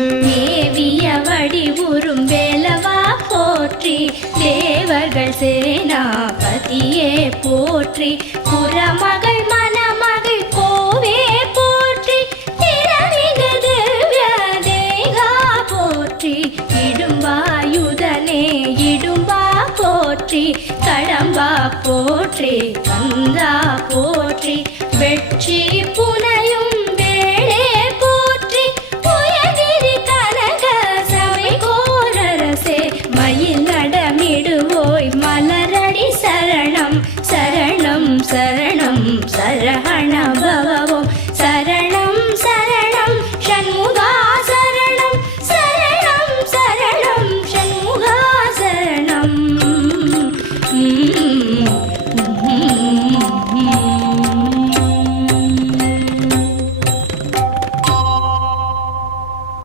மேவிய வடிவுறும் வேலவா போற்றி, தேவர்கள் சேனாபதியே போற்றி, புறமகள் மணமகள் கோவே போற்றி, திறமிகு திவ்ய தேகா போற்றி, இடும்பாயுதனே இடும்பா போற்றி, கடம்பா போற்றி, கந்தா போற்றி, வெற்றி